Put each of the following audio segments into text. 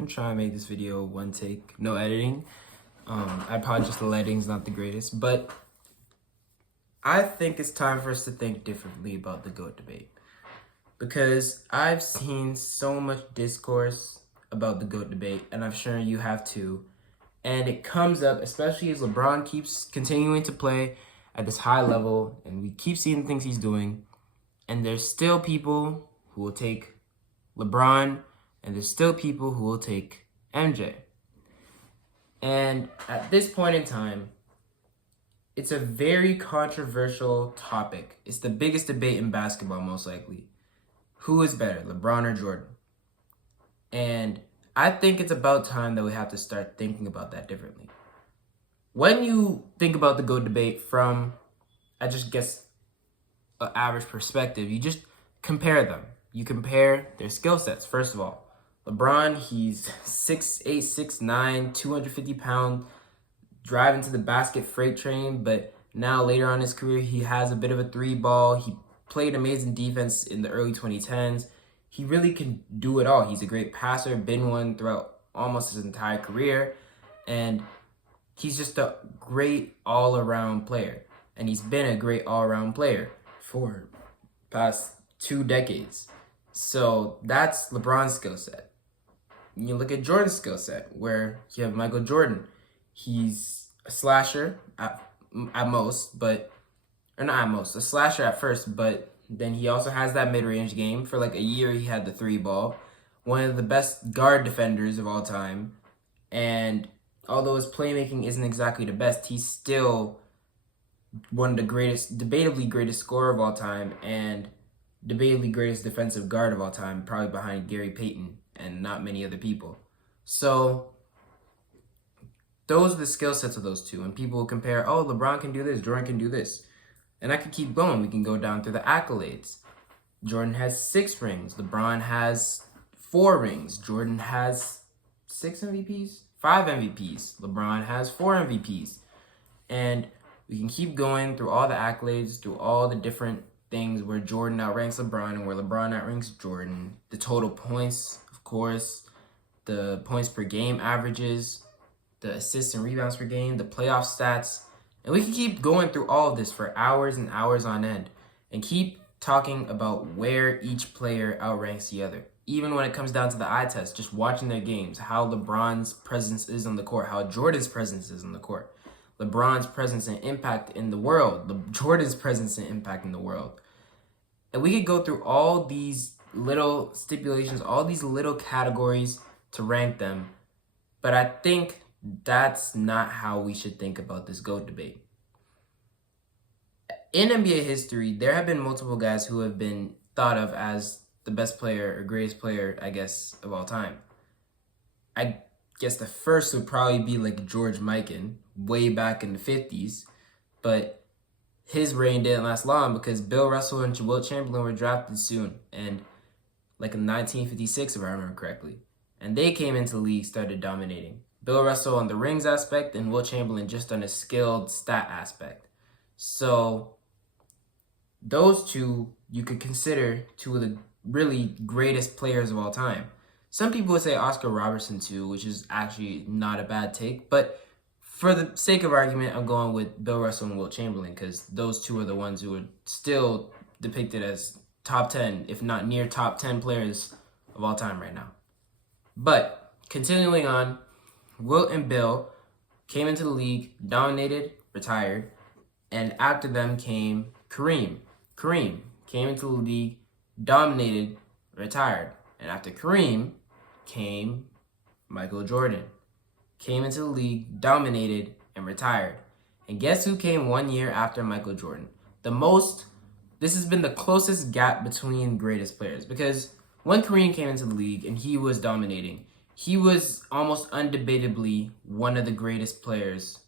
I'm trying to make this video one take, no editing. I apologize, the lighting's not the greatest, but I think it's time for us to think differently about the GOAT debate. Because I've seen so much discourse about the GOAT debate, and I'm sure you have too. And it comes up, especially as LeBron keeps continuing to play at this high level, and we keep seeing the things he's doing. And there's still people who will take LeBron, and there's still people who will take MJ. And at this point in time, it's a very controversial topic. It's the biggest debate in basketball, most likely. Who is better, LeBron or Jordan? And I think it's about time that we have to start thinking about that differently. When you think about the GOAT debate from, I just guess, an average perspective, you just compare them. You compare their skill sets, first of all. LeBron, he's 6'8", 6'9", 250 pounds, driving to the basket freight train, but now later on in his career, he has a bit of a three ball. He played amazing defense in the early 2010s. He really can do it all. He's a great passer, been one throughout almost his entire career, and he's just a great all-around player. And he's been a great all-around player for past 2 decades. So that's LeBron's skill set. You look at Jordan's skill set, where you have Michael Jordan. He's a slasher at most, but, or not at most, a slasher at first, but then he also has that mid-range game. For like a year, he had the three ball. One of the best guard defenders of all time. And although his playmaking isn't exactly the best, he's still one of the greatest, debatably greatest scorer of all time, and debatably greatest defensive guard of all time, probably behind Gary Payton and not many other people. So those are the skill sets of those two. And people will compare, oh, LeBron can do this, Jordan can do this. And I could keep going. We can go down through the accolades. Jordan has 6 rings. LeBron has 4 rings. Jordan has 6 MVPs? 5 MVPs. LeBron has 4 MVPs. And we can keep going through all the accolades, through all the different things where Jordan outranks LeBron and where LeBron outranks Jordan. The total points, of course, the points per game averages, the assists and rebounds per game, the playoff stats. And we can keep going through all of this for hours and hours on end and keep talking about where each player outranks the other. Even when it comes down to the eye test, just watching their games, how LeBron's presence is on the court, how Jordan's presence is on the court. LeBron's presence and impact in the world, Jordan's presence and impact in the world. And we could go through all these little stipulations, all these little categories to rank them. But I think that's not how we should think about this GOAT debate. In NBA history, there have been multiple guys who have been thought of as the best player or greatest player, I guess, of all time. I guess the first would probably be like George Mikan, way back in the 50s, but his reign didn't last long because Bill Russell and Wilt Chamberlain were drafted soon, and like in 1956, if I remember correctly. And they came into the league, started dominating. Bill Russell on the rings aspect and Wilt Chamberlain just on a skilled stat aspect. So those two you could consider 2 of the really greatest players of all time. Some people would say Oscar Robertson too, which is actually not a bad take. But for the sake of argument, I'm going with Bill Russell and Wilt Chamberlain because those 2 are the ones who are still depicted as top 10, if not near top 10 players of all time right now. But continuing on, Wilt and Bill came into the league, dominated, retired, and after them came Kareem. Kareem came into the league, dominated, retired. And after Kareem came Michael Jordan. Came into the league, dominated, and retired. And guess who came 1 year after Michael Jordan? This has been the closest gap between greatest players. Because when Kareem came into the league and he was dominating, he was almost undebatably one of the greatest players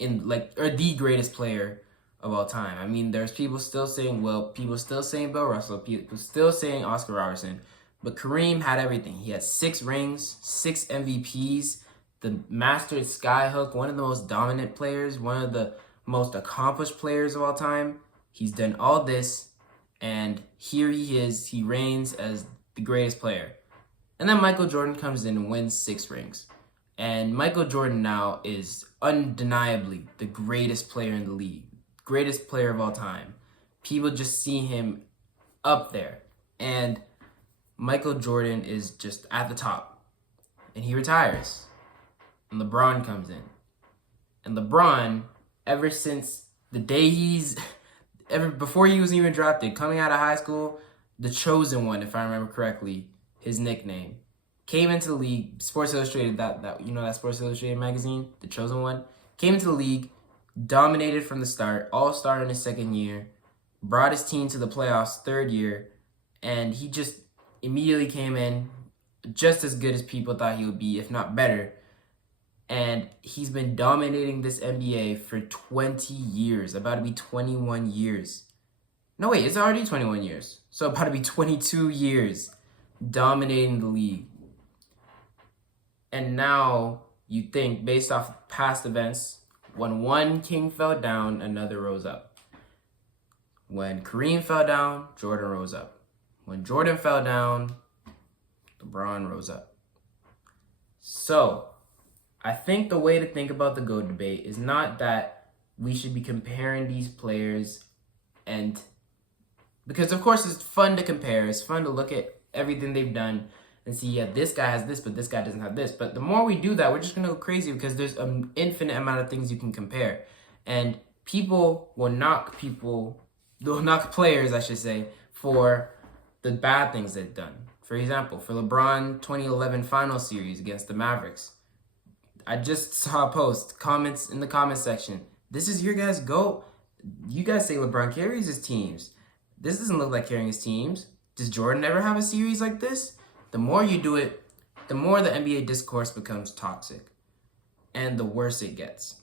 or the greatest player of all time. I mean, there's people still saying Wilt, people still saying Bill Russell, people still saying Oscar Robertson. But Kareem had everything. He had 6 rings, 6 MVPs, the mastered skyhook, one of the most dominant players, one of the most accomplished players of all time. He's done all this, and here he is. He reigns as the greatest player. And then Michael Jordan comes in and wins 6 rings. And Michael Jordan now is undeniably the greatest player in the league, greatest player of all time. People just see him up there. And Michael Jordan is just at the top. And he retires. And LeBron comes in. And LeBron, ever since the day before he was even drafted, coming out of high school, the chosen one, if I remember correctly, his nickname, came into the league. Sports Illustrated, that Sports Illustrated magazine, the chosen one, came into the league, dominated from the start, all-star in his second year, brought his team to the playoffs third year, and he just immediately came in just as good as people thought he would be, if not better. And he's been dominating this NBA for 20 years, about to be 21 years. No, wait, it's already 21 years. So about to be 22 years dominating the league. And now you think, based off past events, when one king fell down, another rose up. When Kareem fell down, Jordan rose up. When Jordan fell down, LeBron rose up. So I think the way to think about the GOAT debate is not that we should be comparing these players, and because of course it's fun to compare, it's fun to look at everything they've done and see, yeah, this guy has this, but this guy doesn't have this. But the more we do that, we're just gonna go crazy because there's an infinite amount of things you can compare. And people will knock players, I should say, for the bad things they've done. For example, for LeBron 2011 final series against the Mavericks, I just saw a post, comments in the comment section. This is your guys' GOAT. You guys say LeBron carries his teams. This doesn't look like carrying his teams. Does Jordan ever have a series like this? The more you do it, the more the NBA discourse becomes toxic and the worse it gets.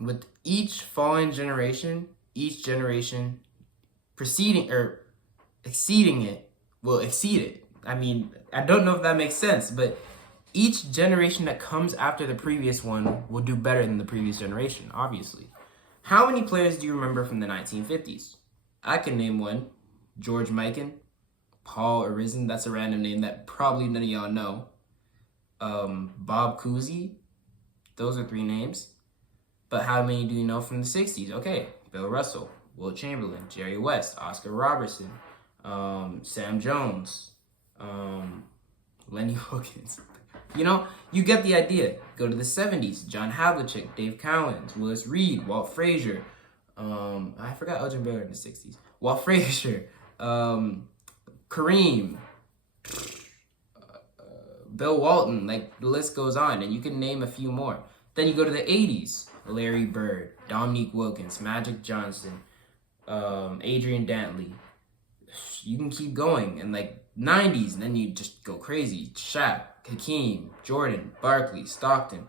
With each following generation, each generation preceding or exceeding it will exceed it. I mean, I don't know if that makes sense, but each generation that comes after the previous one will do better than the previous generation, obviously. How many players do you remember from the 1950s? I can name one. George Mikan, Paul Arizin, that's a random name that probably none of y'all know. Bob Cousy, those are 3 names. But how many do you know from the 60s? Okay, Bill Russell, Will Chamberlain, Jerry West, Oscar Robertson, Sam Jones, Lenny Wilkins. You know, you get the idea. Go to the 70s. John Havlicek, Dave Cowens, Willis Reed, Walt Frazier. I forgot Elgin Baylor in the 60s. Walt Frazier, Kareem, Bill Walton. Like, the list goes on, and you can name a few more. Then you go to the 80s. Larry Bird, Dominique Wilkins, Magic Johnson, Adrian Dantley. You can keep going. And like 90s, and then you just go crazy. Shaq, Hakeem, Jordan, Barkley, Stockton,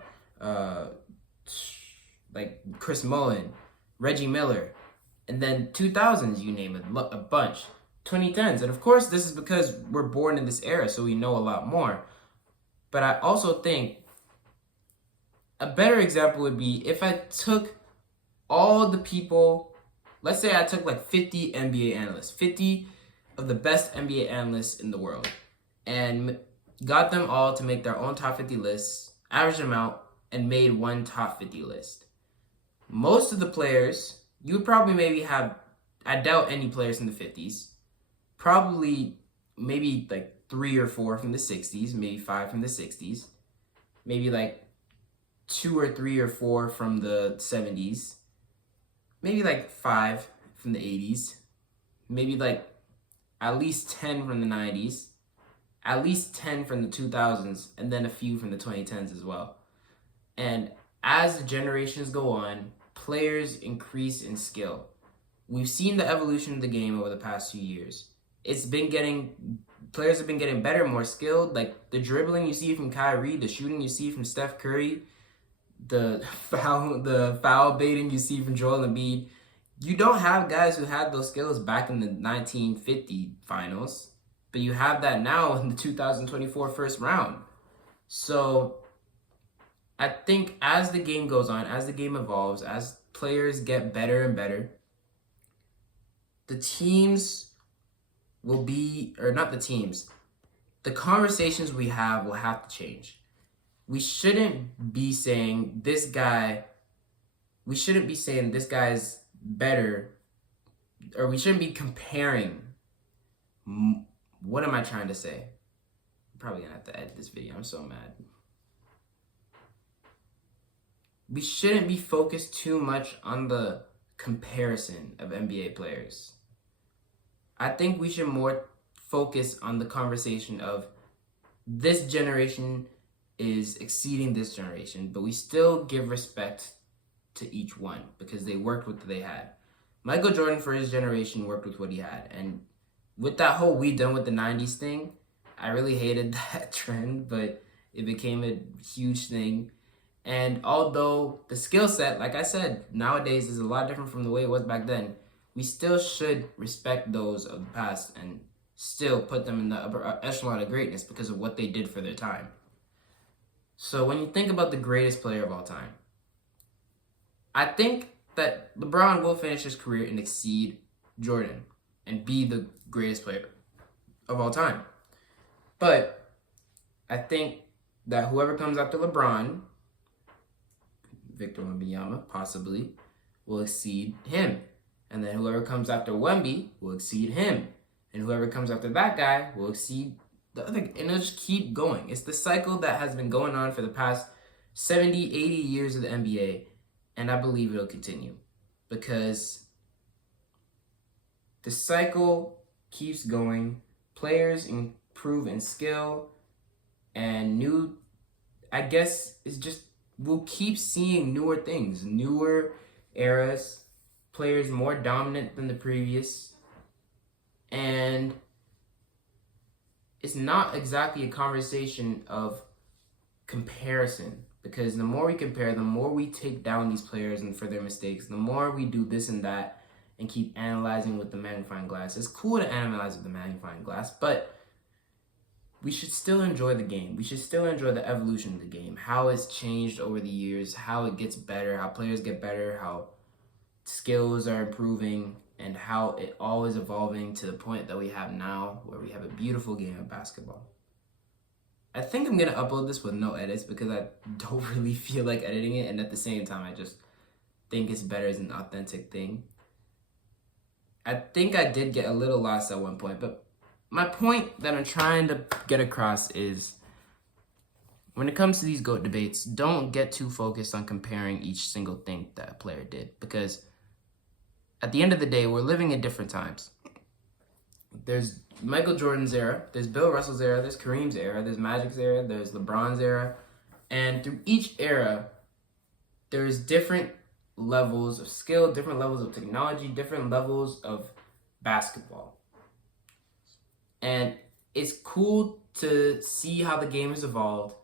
like Chris Mullin, Reggie Miller. And then 2000s, you name it, a bunch. 2010s. And of course, this is because we're born in this era, so we know a lot more. But I also think a better example would be if I took all the people, let's say I took like 50 NBA analysts, 50 of the best NBA analysts in the world, and got them all to make their own top 50 lists, averaged them out, and made one top 50 list. Most of the players, you would probably maybe have, I doubt any players in the 50s, probably maybe like 3 or 4 from the 60s, maybe 5 from the 60s, maybe like 2 or 3 or 4 from the 70s, maybe like 5 from the 80s, maybe like at least 10 from the 90s, at least 10 from the 2000s, and then a few from the 2010s as well. And as the generations go on, players increase in skill. We've seen the evolution of the game over the past few years. Players have been getting better, more skilled. Like the dribbling you see from Kyrie, the shooting you see from Steph Curry, the foul baiting you see from Joel Embiid. You don't have guys who had those skills back in the 1950 finals, but you have that now in the 2024 first round. So I think as the game goes on, as the game evolves, as players get better and better, the teams will be, or not the teams, the conversations we have will have to change. We shouldn't be saying this guy is better, or we shouldn't be comparing. What am I trying to say? I'm probably gonna have to edit this video. I'm so mad. We shouldn't be focused too much on the comparison of NBA players. I think we should more focus on the conversation of this generation is exceeding this generation, but we still give respect to each one because they worked with what they had. Michael Jordan, for his generation, worked with what he had. And with that whole "we done with the 90s" thing, I really hated that trend, but it became a huge thing. And although the skill set, like I said, nowadays is a lot different from the way it was back then, we still should respect those of the past and still put them in the upper echelon of greatness because of what they did for their time. So when you think about the greatest player of all time, I think that LeBron will finish his career and exceed Jordan and be the greatest player of all time. But I think that whoever comes after LeBron, Victor Wembanyama possibly, will exceed him. And then whoever comes after Wemby will exceed him. And whoever comes after that guy will exceed the other. And it'll just keep going. It's the cycle that has been going on for the past 70, 80 years of the NBA. And I believe it'll continue. Because the cycle keeps going. Players improve in skill. And we'll keep seeing newer things. Newer eras. Players more dominant than the previous. And it's not exactly a conversation of comparison, because the more we compare, the more we take down these players and for their mistakes, the more we do this and that and keep analyzing with the magnifying glass. It's cool to analyze with the magnifying glass, but we should still enjoy the game. We should still enjoy the evolution of the game, how it's changed over the years, how it gets better, how players get better, how skills are improving, and how it all is evolving to the point that we have now, where we have a beautiful game of basketball. I think I'm going to upload this with no edits because I don't really feel like editing it, and at the same time, I just think it's better as an authentic thing. I think I did get a little lost at one point, but my point that I'm trying to get across is when it comes to these GOAT debates, don't get too focused on comparing each single thing that a player did, because at the end of the day, we're living in different times. There's Michael Jordan's era, there's Bill Russell's era, there's Kareem's era, there's Magic's era, there's LeBron's era, and through each era, there's different levels of skill, different levels of technology, different levels of basketball. And it's cool to see how the game has evolved,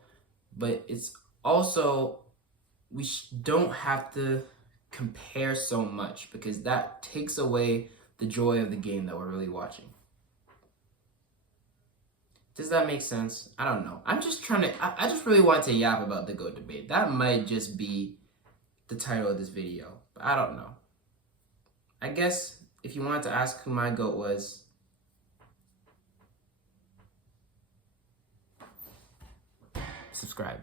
but it's also, we don't have to compare so much because that takes away the joy of the game that we're really watching. Does that make sense? I don't know. I'm just trying to, I just really want to yap about the GOAT debate. That might just be the title of this video, but I don't know. I guess if you wanted to ask who my GOAT was, subscribe.